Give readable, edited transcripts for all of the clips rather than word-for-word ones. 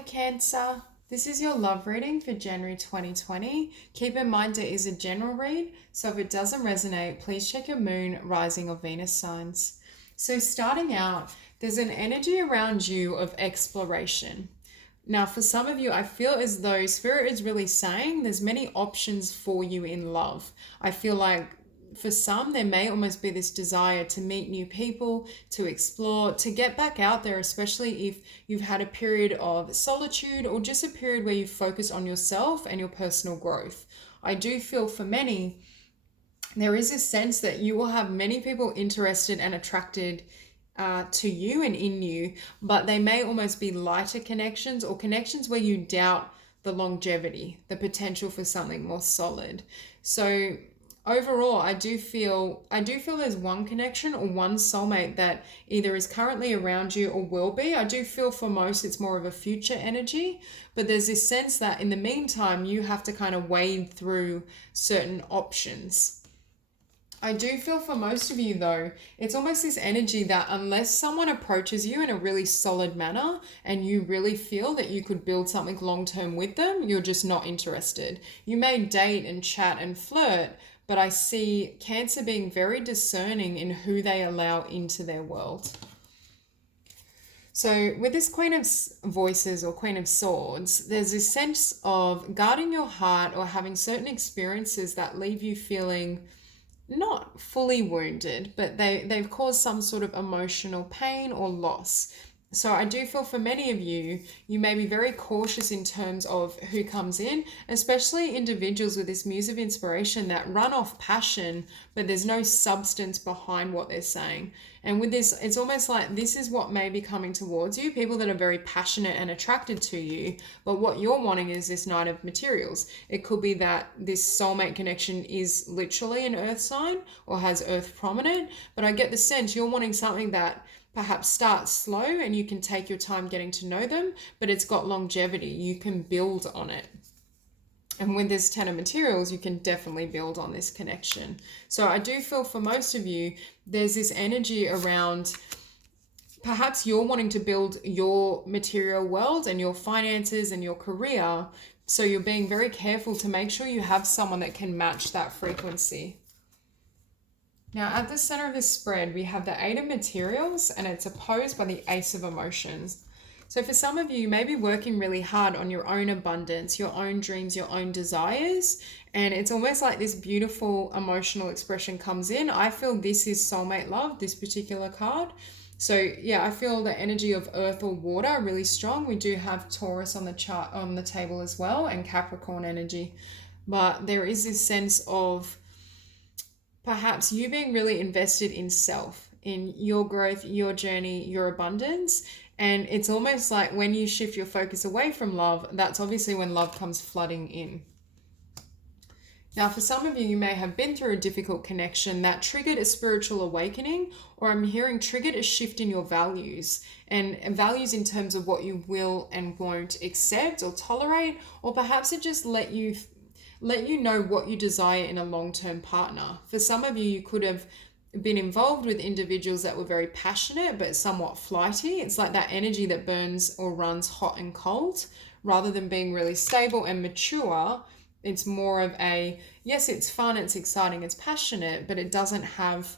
Hi Cancer, this is your love reading for January 2020. Keep in mind it is a general read, so if it doesn't resonate, please check your moon, rising, or Venus signs. So starting out, there's an energy around you of exploration. Now, for some of you, I feel as though Spirit is really saying there's many options for you in love. I feel like for some, there may almost be this desire to meet new people, to explore, to get back out there, especially if you've had a period of solitude or just a period where you focus on yourself and your personal growth. I do feel for many, there is a sense that you will have many people interested and attracted to you and in you, but they may almost be lighter connections or connections where you doubt the longevity, the potential for something more solid. So overall, I do feel there's one connection or one soulmate that either is currently around you or will be. I do feel for most it's more of a future energy, but there's this sense that in the meantime you have to kind of wade through certain options. I do feel for most of you though, it's almost this energy that unless someone approaches you in a really solid manner and you really feel that you could build something long term with them, you're just not interested. You may date and chat and flirt, but I see Cancer being very discerning in who they allow into their world. So with this Queen of Voices or Queen of Swords, there's this sense of guarding your heart or having certain experiences that leave you feeling not fully wounded, but they've caused some sort of emotional pain or loss. So I do feel for many of you, you may be very cautious in terms of who comes in, especially individuals with this Muse of inspiration that run off passion, but there's no substance behind what they're saying. And with this, it's almost like this is what may be coming towards you, people that are very passionate and attracted to you, but what you're wanting is this Knight of Materials. It could be that this soulmate connection is literally an earth sign or has earth prominent, but I get the sense you're wanting something that perhaps start slow and you can take your time getting to know them, but it's got longevity. You can build on it. And with this Ten of Materials, you can definitely build on this connection. So I do feel for most of you, there's this energy around perhaps you're wanting to build your material world and your finances and your career. So you're being very careful to make sure you have someone that can match that frequency. Now, at the center of this spread, we have the Eight of Materials, and it's opposed by the Ace of Emotions. So for some of you, you may be working really hard on your own abundance, your own dreams, your own desires, and it's almost like this beautiful emotional expression comes in. I feel this is soulmate love, this particular card. So yeah, I feel the energy of earth or water really strong. We do have Taurus on the chart on the table as well, and Capricorn energy. But there is this sense of perhaps you being really invested in self, in your growth, your journey, your abundance. And it's almost like when you shift your focus away from love, that's obviously when love comes flooding in. Now, for some of you, you may have been through a difficult connection that triggered a spiritual awakening, or I'm hearing triggered a shift in your values and values in terms of what you will and won't accept or tolerate, or perhaps it just let you know what you desire in a long-term partner. For some of you, you could have been involved with individuals that were very passionate but somewhat flighty. It's like that energy that burns or runs hot and cold. Rather than being really stable and mature, it's more of a, yes, it's fun, it's exciting, it's passionate, but it doesn't have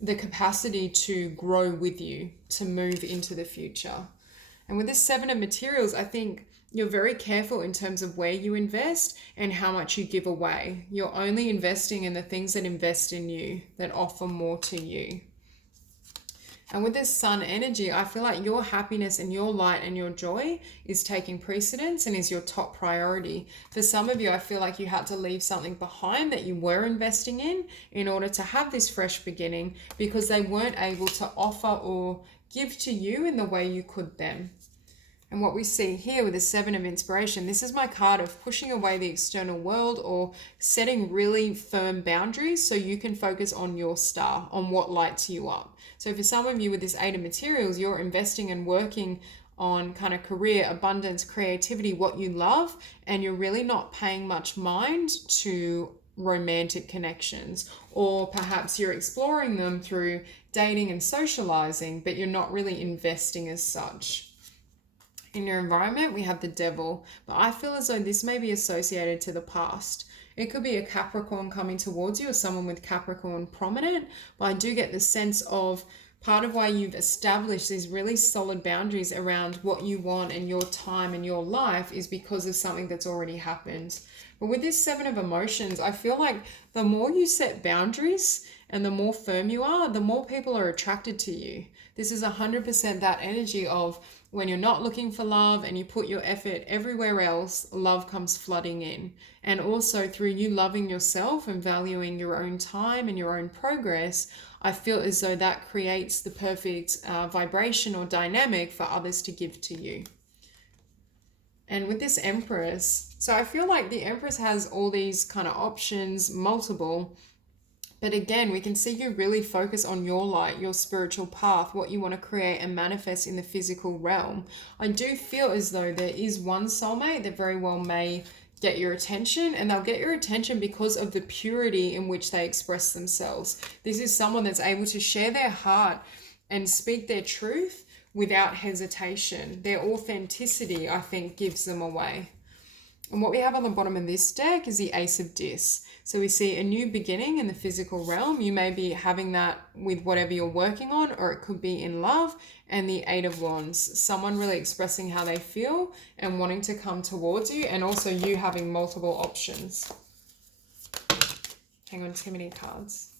the capacity to grow with you, to move into the future. And with this Seven of Materials, I think you're very careful in terms of where you invest and how much you give away. You're only investing in the things that invest in you, that offer more to you. And with this Sun energy, I feel like your happiness and your light and your joy is taking precedence and is your top priority. For some of you, I feel like you had to leave something behind that you were investing in order to have this fresh beginning, because they weren't able to offer or give to you in the way you could them. And what we see here with the Seven of Inspiration, this is my card of pushing away the external world or setting really firm boundaries so you can focus on your star, on what lights you up. So for some of you with this Eight of Materials, you're investing and working on kind of career, abundance, creativity, what you love, and you're really not paying much mind to romantic connections, or perhaps you're exploring them through dating and socializing, but you're not really investing as such. In your environment, we have the devil, but I feel as though this may be associated to the past. It could be a Capricorn coming towards you or someone with Capricorn prominent, but I do get the sense of part of why you've established these really solid boundaries around what you want and your time and your life is because of something that's already happened. But with this Seven of Emotions, I feel like the more you set boundaries and the more firm you are, the more people are attracted to you. This is 100% that energy of when you're not looking for love and you put your effort everywhere else, love comes flooding in. And also through you loving yourself and valuing your own time and your own progress, I feel as though that creates the perfect vibration or dynamic for others to give to you. And with this Empress, so I feel like the Empress has all these kind of options, multiple. But again, we can see you really focus on your light, your spiritual path, what you want to create and manifest in the physical realm. I do feel as though there is one soulmate that very well may get your attention, and they'll get your attention because of the purity in which they express themselves. This is someone that's able to share their heart and speak their truth without hesitation. Their authenticity, I think, gives them away. And what we have on the bottom of this deck is the Ace of Dis. So we see a new beginning in the physical realm. You may be having that with whatever you're working on, or it could be in love. And the Eight of Wands, someone really expressing how they feel and wanting to come towards you, and also you having multiple options. Hang on, too many cards.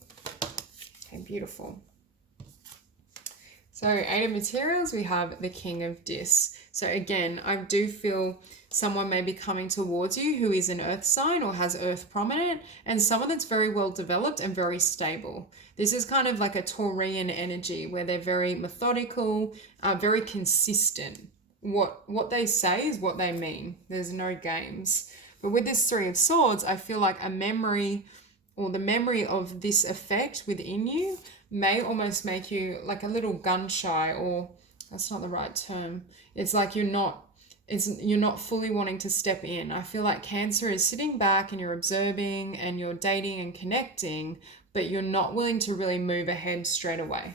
Okay, beautiful. So Eight of Materials, we have the King of Dis. So again, I do feel someone may be coming towards you who is an earth sign or has earth prominent, and someone that's very well developed and very stable. This is kind of like a Taurian energy where they're very methodical, very consistent. What they say is what they mean. There's no games. But with this Three of Swords, I feel like a memory or the memory of this effect within you may almost make you like a little gun shy, or that's not the right term. It's like you're not fully wanting to step in. I feel like Cancer is sitting back and you're observing and you're dating and connecting, but you're not willing to really move ahead straight away.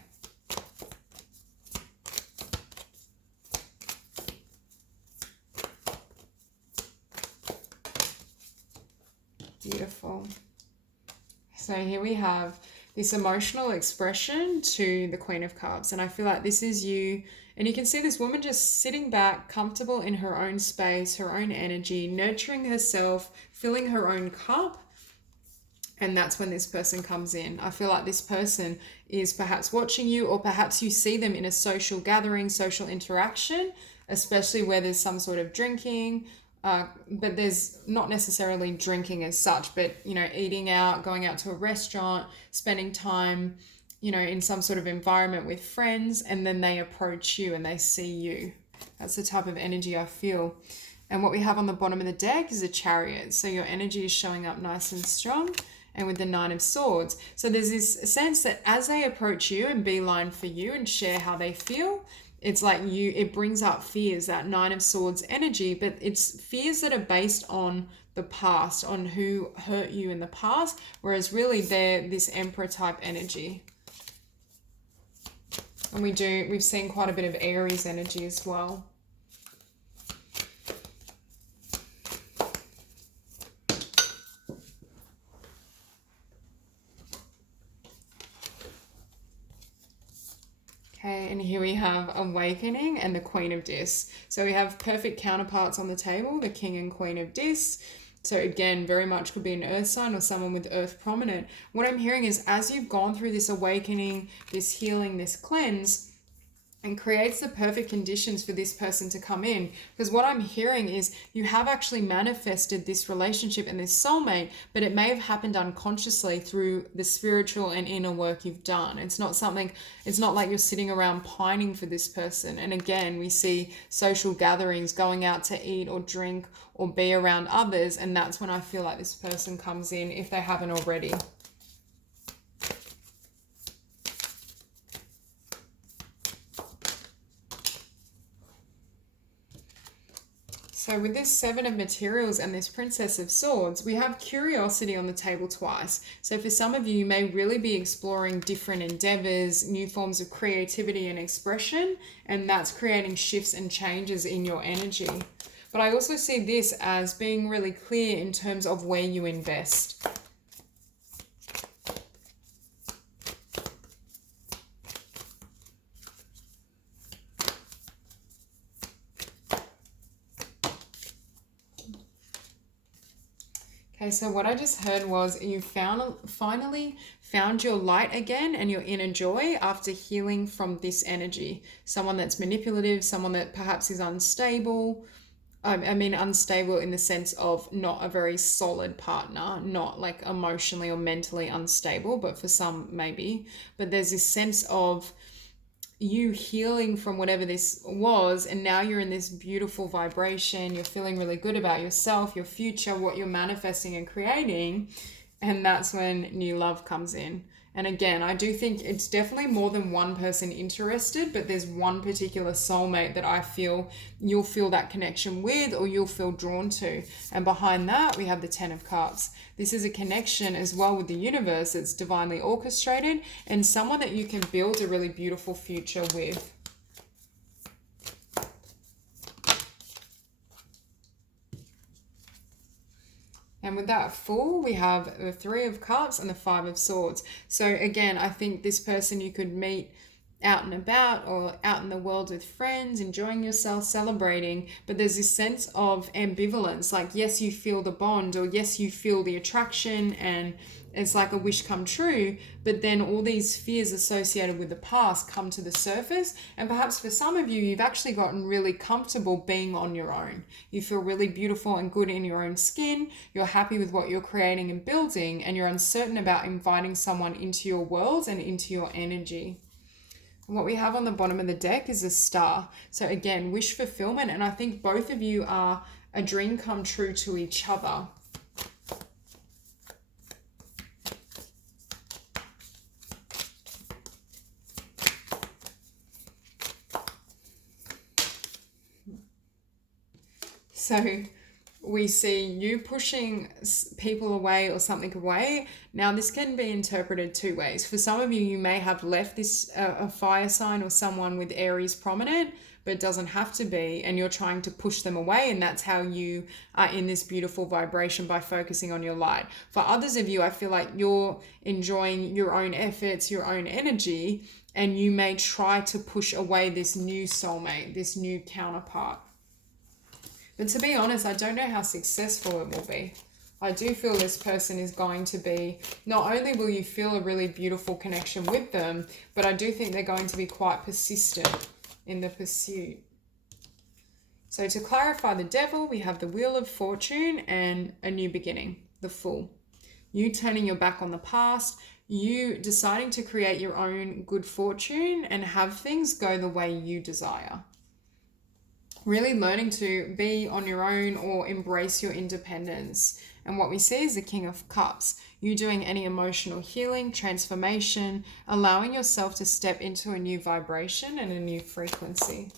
Beautiful. So here we have this emotional expression to the Queen of Cups. And I feel like this is you. And you can see this woman just sitting back, comfortable in her own space, her own energy, nurturing herself, filling her own cup. And that's when this person comes in. I feel like this person is perhaps watching you, or perhaps you see them in a social gathering, social interaction, especially where there's some sort of drinking. But there's not necessarily drinking as such, but, you know, eating out, going out to a restaurant, spending time, you know, in some sort of environment with friends, and then they approach you and they see you. That's the type of energy I feel. And what we have on the bottom of the deck is a Chariot. So your energy is showing up nice and strong, and with the Nine of Swords. So there's this sense that as they approach you and beeline for you and share how they feel, it's like it brings up fears, that Nine of Swords energy, but it's fears that are based on the past, on who hurt you in the past, whereas really they're this Emperor type energy. And we've seen quite a bit of Aries energy as well. Okay, and here we have Awakening and the Queen of Dis. So we have perfect counterparts on the table, the King and Queen of Dis. So again, very much could be an earth sign or someone with earth prominent. What I'm hearing is as you've gone through this awakening, this healing, this cleanse, and creates the perfect conditions for this person to come in. Because what I'm hearing is you have actually manifested this relationship and this soulmate, but it may have happened unconsciously through the spiritual and inner work you've done. It's not like you're sitting around pining for this person. And again, we see social gatherings, going out to eat or drink or be around others. And that's when I feel like this person comes in if they haven't already. So with this Seven of Materials and this Princess of Swords, we have curiosity on the table twice. So for some of you, you may really be exploring different endeavors, new forms of creativity and expression, and that's creating shifts and changes in your energy. But I also see this as being really clear in terms of where you invest. Okay, so what I just heard was you finally found your light again and your inner joy after healing from this energy. Someone that's manipulative, someone that perhaps is unstable. I mean, unstable in the sense of not a very solid partner, not like emotionally or mentally unstable, but for some maybe. But there's this sense of you healing from whatever this was, and now you're in this beautiful vibration. You're feeling really good about yourself, your future, what you're manifesting and creating, and that's when new love comes in. And again, I do think it's definitely more than one person interested, but there's one particular soulmate that I feel you'll feel that connection with, or you'll feel drawn to. And behind that, we have the Ten of Cups. This is a connection as well with the universe. It's divinely orchestrated and someone that you can build a really beautiful future with. And with that Fool, we have the Three of Cups and the Five of Swords. So again, I think this person you could meet out and about or out in the world with friends, enjoying yourself, celebrating, but there's this sense of ambivalence. Like, yes, you feel the bond, or yes, you feel the attraction, and it's like a wish come true, but then all these fears associated with the past come to the surface. And perhaps for some of you, you've actually gotten really comfortable being on your own. You feel really beautiful and good in your own skin. You're happy with what you're creating and building, and you're uncertain about inviting someone into your world and into your energy. What we have on the bottom of the deck is a star. So again, wish fulfillment. And I think both of you are a dream come true to each other. So we see you pushing people away or something away. Now, this can be interpreted two ways. For some of you, you may have left this a fire sign or someone with Aries prominent, but it doesn't have to be, and you're trying to push them away, and that's how you are in this beautiful vibration, by focusing on your light. For others of you, I feel like you're enjoying your own efforts, your own energy, and you may try to push away this new soulmate, this new counterpart. But to be honest, I don't know how successful it will be. I do feel this person is going to be, not only will you feel a really beautiful connection with them, but I do think they're going to be quite persistent in the pursuit. So to clarify the Devil, we have the Wheel of Fortune and a new beginning, the Fool. You turning your back on the past, you deciding to create your own good fortune and have things go the way you desire. Really learning to be on your own or embrace your independence. And what we see is the King of Cups. You doing any emotional healing, transformation, allowing yourself to step into a new vibration and a new frequency.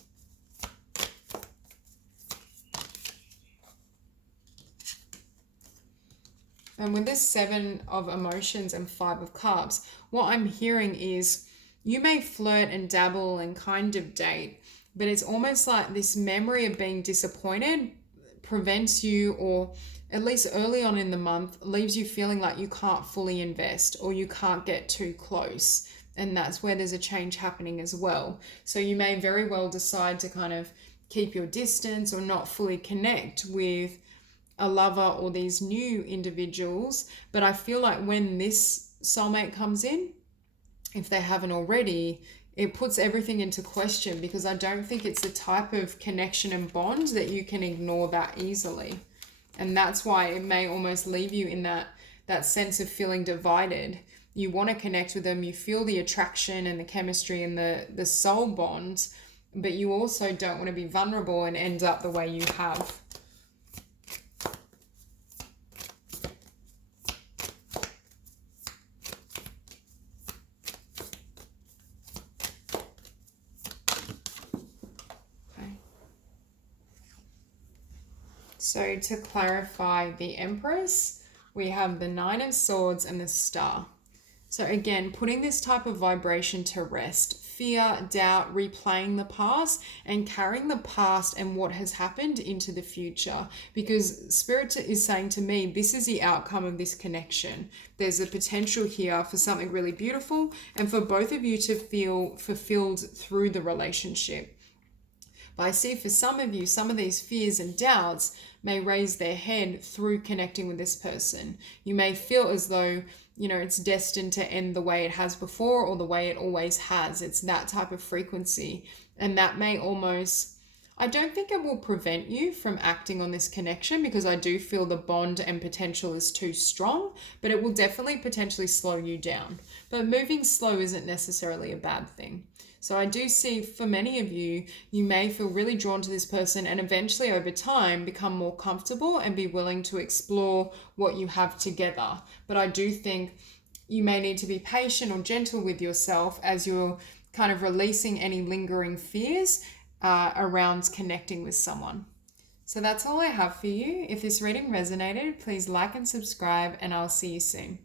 And with this Seven of Emotions and Five of Cups, what I'm hearing is you may flirt and dabble and kind of date, but it's almost like this memory of being disappointed prevents you, or at least early on in the month, leaves you feeling like you can't fully invest or you can't get too close. And that's where there's a change happening as well. So you may very well decide to kind of keep your distance or not fully connect with a lover or these new individuals. But I feel like when this soulmate comes in, if they haven't already, it puts everything into question, because I don't think it's the type of connection and bond that you can ignore that easily. And that's why it may almost leave you in that sense of feeling divided. You want to connect with them, you feel the attraction and the chemistry and the soul bonds, but you also don't want to be vulnerable and end up the way you have. So to clarify the Empress, we have the Nine of Swords and the Star. So again, putting this type of vibration to rest, fear, doubt, replaying the past, and carrying the past and what has happened into the future. Because Spirit is saying to me, this is the outcome of this connection. There's a potential here for something really beautiful and for both of you to feel fulfilled through the relationship. But I see for some of you, some of these fears and doubts may raise their head through connecting with this person. You may feel as though, it's destined to end the way it has before or the way it always has. It's that type of frequency. And that may almost, I don't think it will prevent you from acting on this connection, because I do feel the bond and potential is too strong, but it will definitely potentially slow you down. But moving slow isn't necessarily a bad thing. So I do see for many of you, you may feel really drawn to this person and eventually over time become more comfortable and be willing to explore what you have together. But I do think you may need to be patient or gentle with yourself as you're kind of releasing any lingering fears around connecting with someone. So that's all I have for you. If this reading resonated, please like and subscribe, and I'll see you soon.